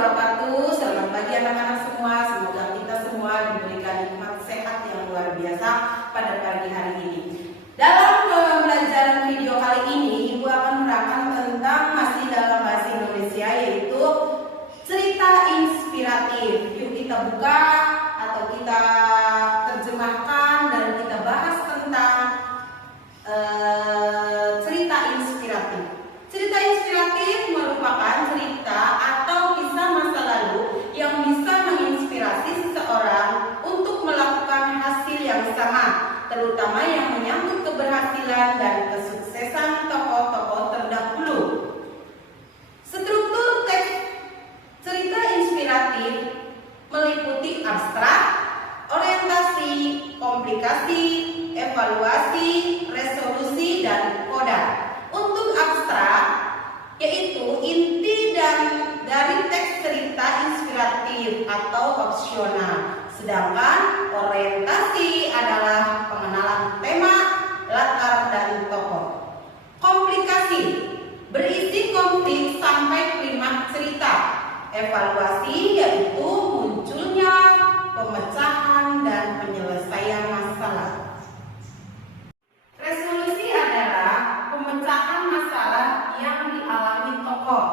wabarakatuh. Selamat pagi anak-anak semua. Semoga kita semua diberikan nikmat sehat yang luar biasa pada pagi hari ini. Dalam pembelajaran video kali ini, Ibu akan menerangkan tentang masih dalam bahasa Indonesia, yaitu cerita inspiratif. Yuk kita buka atau kita terjemahkan dan kita bahas tentang cerita inspiratif. Cerita inspiratif merupakan cerita atau kisah masa lalu yang bisa menginspirasi seseorang untuk melakukan hasil yang sama, terutama yang menyangkut keberhasilan dan kesuksesan tokoh-tokoh terdahulu. Struktur teks cerita inspiratif meliputi abstrak, orientasi, komplikasi, evaluasi, resolusi, dan koda. Untuk abstrak, yaitu inti dari teks cerita inspiratif atau opsional. Sedangkan orientasi adalah pengenalan tema, latar, dan tokoh. Komplikasi berisi konflik sampai klimaks cerita. Evaluasi yaitu munculnya pemecahan dan penyelesaian masalah. Resolusi adalah pemecahan masalah yang dialami tokoh.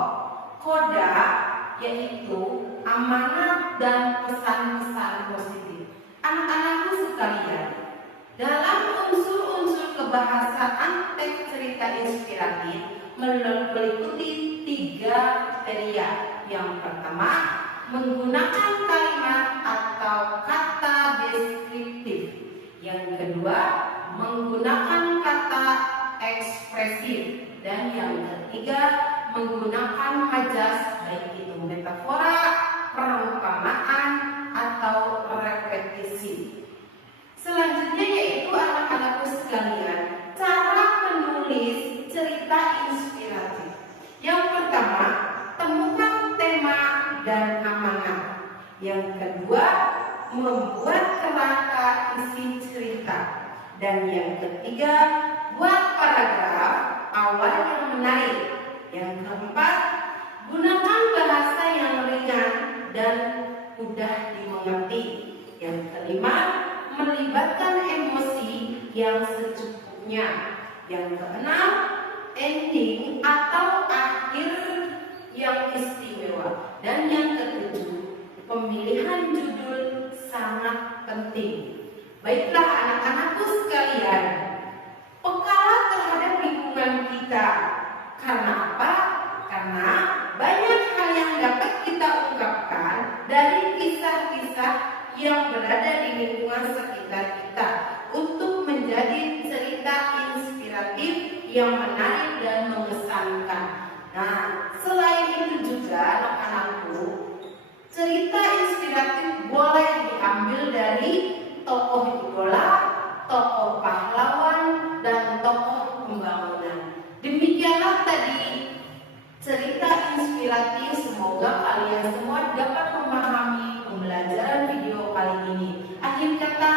Koda yaitu amanat dan pesan-pesan positif. Anak-anakku sekalian, dalam unsur-unsur kebahasaan teks cerita inspiratif meliputi 3 kriteria. Yang pertama, menggunakan kalimat atau kata deskriptif. Yang kedua, menggunakan kata ekspresif. Dan yang ketiga, menggunakan majas, baik itu metafora, perumpamaan, atau repetisi. Selanjutnya yaitu anak-anakku sekalian, cara menulis cerita inspiratif. Yang pertama, temukan tema dan amanat. Yang kedua, membuat kerangka isi cerita. Dan yang ketiga, buat paragraf awal yang menarik. Yang keempat, gunakan bahasa yang ringan dan mudah dimengerti. Yang kelima, melibatkan emosi yang secukupnya. Yang keenam, ending atau akhir yang istimewa. Dan yang ketujuh, pemilihan judul sangat penting. Baiklah anak-anakku sekalian, pekalah terhadap lingkungan kita. Karena apa? Karena banyak hal yang dapat kita ungkapkan dari kisah-kisah yang berada di lingkungan sekitar kita untuk menjadi cerita inspiratif yang menarik dan mengesankan. Nah, selain itu juga anak-anakku, cerita inspiratif boleh diambil dari tokoh idola, tokoh pahlawan, dan tokoh pembangunan. Demikianlah tadi cerita inspiratif. Semoga kalian semua dapat memahami pembelajaran video kali ini. Akhir kata,